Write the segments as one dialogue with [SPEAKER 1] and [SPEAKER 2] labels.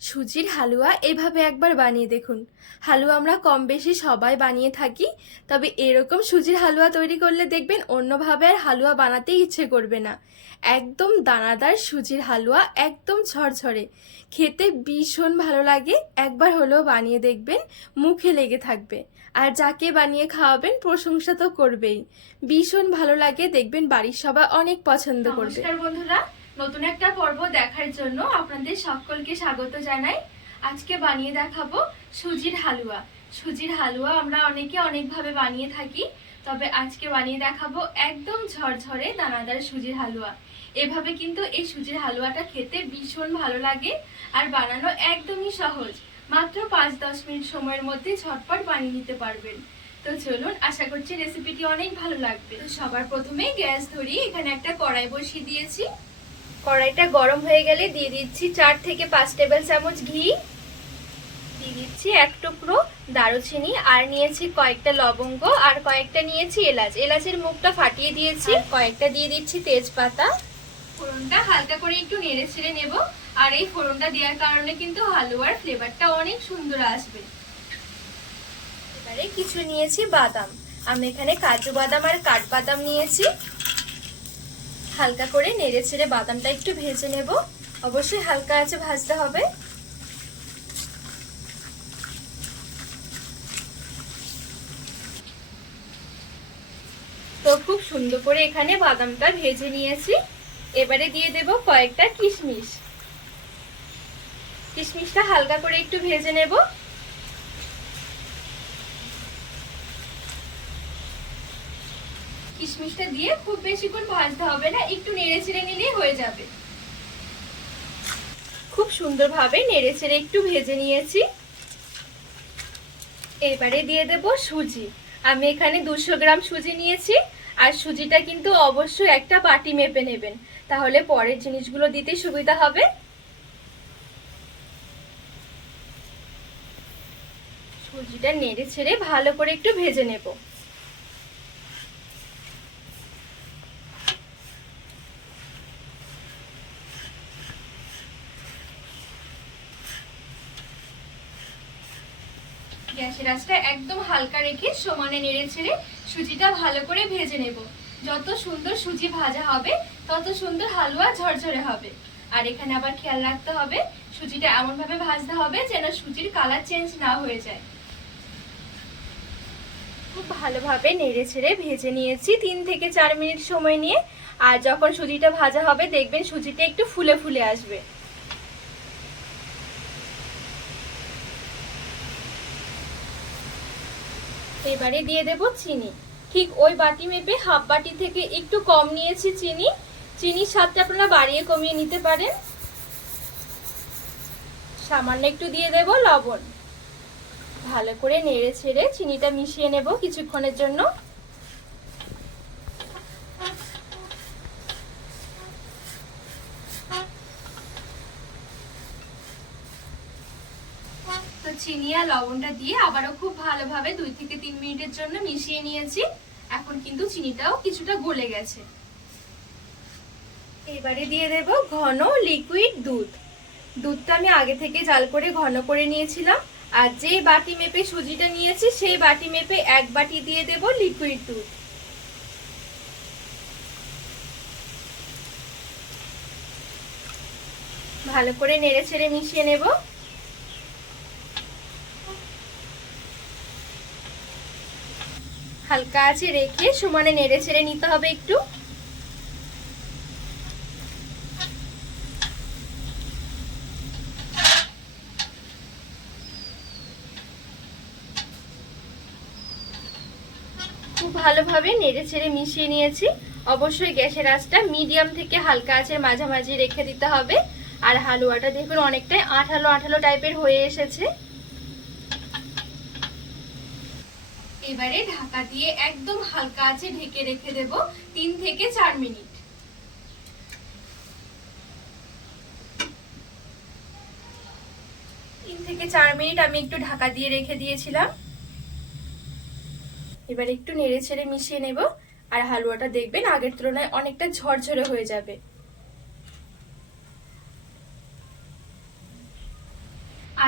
[SPEAKER 1] সুজির হালুয়া এভাবে একবার বানিয়ে দেখুন। হালুয়া আমরা কম বেশি সবাই বানিয়ে থাকি, তবে এরকম সুজির হালুয়া তৈরি করলে দেখবেন অন্যভাবে আর হালুয়া বানাতেই ইচ্ছে করবে না। একদম দানাদার সুজির হালুয়া, একদম ঝরঝরে। খেতে ভীষণ ভালো লাগে, একবার হলেও বানিয়ে দেখবেন, মুখে লেগে থাকবে। আর যাকে বানিয়ে খাওয়াবেন প্রশংসা তো করবেই। ভীষণ ভালো লাগে, দেখবেন বাড়ির সবাই অনেক পছন্দ করবে। বন্ধুরা নতুন একটা পর্ব দেখার জন্য আপনাদের সকলকে স্বাগত জানাই। আজকে বানিয়ে দেখাবো সুজির হালুয়া। সুজির হালুয়া আমরা অনেকে অনেকভাবে বানিয়ে থাকি, তবে আজকে বানিয়ে দেখাবো একদম ঝরঝরে দানাদার সুজির হালুয়া। এভাবে কিন্তু এই সুজির হালুয়াটা খেতে ভীষণ ভালো লাগে আর বানানো একদমই সহজ। মাত্র পাঁচ দশ মিনিট সময়ের মধ্যে ঝটপট বানিয়ে নিতে পারবেন। তো চলুন, আশা করছি রেসিপিটি অনেক ভালো লাগবে। তো সবার প্রথমে গ্যাস ধরি এখানে একটা কড়াই বসিয়ে দিয়েছি। কড়াইটা গরম হয়ে গেলে দিয়ে দিচ্ছি চার থেকে পাঁচ টেবিল চামচ ঘি। দিয়ে দিচ্ছি এক টুকরো দারুচিনি আর নিয়েছি কয়েকটা লবঙ্গ আর কয়েকটা নিয়েছি এলাচ। এলাচের মুখটা ফাটিয়ে দিয়েছি। কয়েকটা দিয়ে দিচ্ছি তেজপাতা। ফোড়নটা হালকা করে একটু নেড়ে ছেড়ে নেব। আর এই ফোড়নটা দেওয়ার কারণে কিন্তু হালুয়ার ফ্লেভারটা অনেক সুন্দর আসবে। এবারে কিছু নিয়েছি বাদাম। আমি এখানে কাজু বাদাম আর কাঠবাদাম নিয়েছি। হালকা করে নেড়ে ছেড়ে বাদামটা একটু ভেজে নেব। অবশ্যই হালকা আছে ভাজতে হবে। তো খুব সুন্দর করে এখানে বাদামটা ভেজে নিয়েছি। এবারে দিয়ে দেব কয়েকটা কিশমিশ। কিশমিশটা হালকা করে একটু ভেজে নেব। কিশমিশটা দিয়ে খুব বেশিক্ষণ ভাজতে হবে না, একটু নেড়ে ছেড়ে নিলেই হয়ে যাবে। খুব সুন্দরভাবে নেড়ে ছেড়ে একটু ভেজে নিয়েছি। এবারে দিয়ে দেব সুজি। আমি এখানে দুশো গ্রাম সুজি নিয়েছি, আর সুজিটা কিন্তু অবশ্যই একটা বাটি মেপে নেবেন। তাহলে পরের জিনিসগুলো দিতে সুবিধা হবে। সুজিটা নেড়ে ছেড়ে ভালো করে একটু ভেজে নেব। গ্যাসের আঁচটা একদম হালকা রেখে সমানে নেড়ে ছেড়ে সুজিটা ভালো করে ভেজে নেব। যত সুন্দর সুজি ভাজা হবে, তত সুন্দর হালুয়া ঝরঝরে হবে। আর এখানে আবার খেয়াল রাখতে হবে, সুজিটা এমনভাবে ভাজতে হবে যেন সুজির কালার চেঞ্জ না হয়ে যায়। খুব ভালোভাবে নেড়ে ছেড়ে ভেজে নিয়েছি তিন থেকে চার মিনিট সময় নিয়ে। আর যখন সুজিটা ভাজা হবে, দেখবেন সুজিটা একটু ফুলে ফুলে আসবে। এবারে দিয়ে দেব চিনি। ঠিক ওই বাটি মেপে হাফ বাটি থেকে একটু কম নিয়েছি চিনি। চিনির স্বাদটা আপনারা বাড়িয়ে কমিয়ে নিতে পারেন। সামান্য একটু দিয়ে দেব লবণ। ভালো করে নেড়ে ছেড়ে চিনিটা মিশিয়ে নেব কিছুক্ষণের জন্য তো চিনি আর লবণটা দিয়ে আবারও খুব ভালোভাবে দুই থেকে তিন মিনিটের জন্য মিশিয়ে নিয়েছি। এখন কিন্তু চিনিটাও কিছুটা গলে গেছে। এবারে দিয়ে দেব ঘন লিকুইড দুধ। দুধটা আমি আগে থেকে জাল করে ঘন করে নিয়েছিলাম। আর যে বাটি মেপে সুজিটা নিয়েছি, সেই বাটি মেপে এক বাটি দিয়ে দেব লিকুইড দুধ। ভালো করে নেড়ে ছেড়ে মিশিয়ে নেব। হালকা আছে, রেখে সমানে নেড়ে ছেড়ে নিতে হবে একটু। খুব ভালোভাবে নেড়ে ছেড়ে মিশিয়ে নিয়েছি। অবশ্যই গ্যাসের আঁচটা মিডিয়াম থেকে হালকা আঁচের মাঝামাঝি রেখে দিতে হবে। আর হালুয়াটা দেখুন অনেকটাই আঠালো আঠালো টাইপের হয়ে এসেছে। এবারে ঢাকা দিয়ে একদম হালকা আছে ঢেকে রেখে দেব তিন থেকে চার মিনিট। তিন থেকে চার মিনিট আমি একটু ঢাকা দিয়ে রেখে দিয়েছিলাম। এবার একটু নেড়ে ছেড়ে মিশিয়ে নেব। আর হালুয়াটা দেখবেন আগের তুলনায় অনেকটা ঝরঝরে হয়ে যাবে।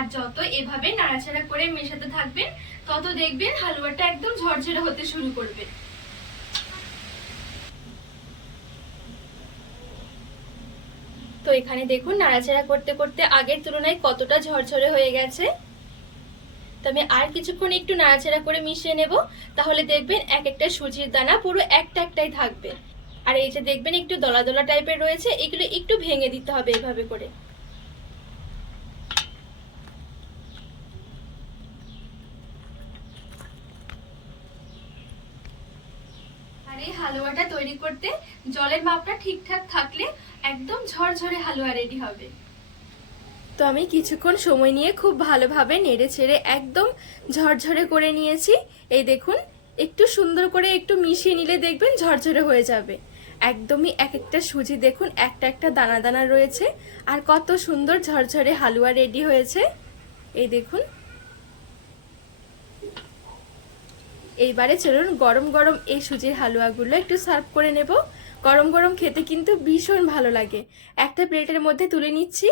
[SPEAKER 1] আর যত এভাবে নাড়াচাড়া করে মেশাতে থাকবেন, তত দেখবেন হালুয়াটা একদম ঝরঝরে হতে শুরু করবে। তো এখানে দেখুন নাড়াচাড়া করতে করতে আগের তুলনায় কতটা ঝরঝরে হয়ে গেছে। তো আমি আর কিছুক্ষণ একটু নাড়াচাড়া করে মিশিয়ে নেব, তাহলে দেখবেন এক একটা সুজির দানা পুরো একটা একটাই থাকবে। আর এই যে দেখবেন একটু দলা দলা টাইপের রয়েছে, এগুলো একটু ভেঙে দিতে হবে এভাবে করে। এই হালুয়াটা তৈরি করতে জলের মাপটা ঠিকঠাক থাকলে একদম ঝরঝরে হালুয়া রেডি হবে। তো আমি কিছুক্ষণ সময় নিয়ে খুব ভালোভাবে নেড়ে ছেড়ে একদম ঝরঝরে করে নিয়েছি। এই দেখুন, একটু সুন্দর করে একটু মিশিয়ে নিলে দেখবেন ঝরঝরে হয়ে যাবে। একদমই এক একটা সুজি দেখুন, একটা একটা দানা দানা রয়েছে। আর কত সুন্দর ঝরঝরে হালুয়া রেডি হয়েছে। এই দেখুন এইবারে চলুন গরম গরম এই সুজির হালুয়াগুলো একটু সার্ভ করে নেব। গরম গরম খেতে কিন্তু ভীষণ ভালো লাগে। একটা প্লেটের মধ্যে তুলে নিচ্ছি।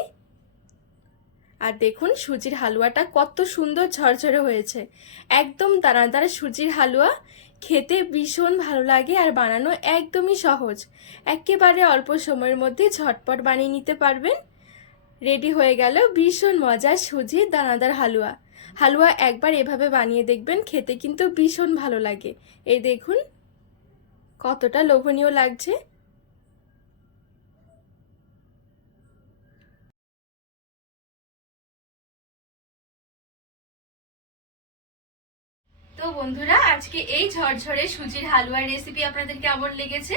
[SPEAKER 1] আর দেখুন সুজির হালুয়াটা কত সুন্দর ঝরঝরে হয়েছে। একদম দানাদার সুজির হালুয়া। খেতে ভীষণ ভালো লাগে আর বানানো একদমই সহজ। একেবারে অল্প সময়ের মধ্যে ঝটপট বানিয়ে নিতে পারবেন। রেডি হয়ে গেল ভীষণ মজার সুজির দানাদার হালুয়া। হালুয়া একবার এভাবে বানিয়ে দেখবেন, খেতে কিন্তু ভীষণ ভালো লাগে। এই দেখুন, কতটা লোভনীয় লাগছে। তো বন্ধুরা, আজকে এই ঝরঝরে সুজির হালুয়ার রেসিপি আপনাদের কেমন লেগেছে,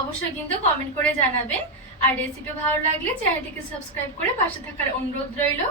[SPEAKER 1] অবশ্যই কিন্তু কমেন্ট করে জানাবেন। আর রেসিপি ভালো লাগলে চ্যানেলটিকে সাবস্ক্রাইব করে পাশে থাকার অনুরোধ রইল।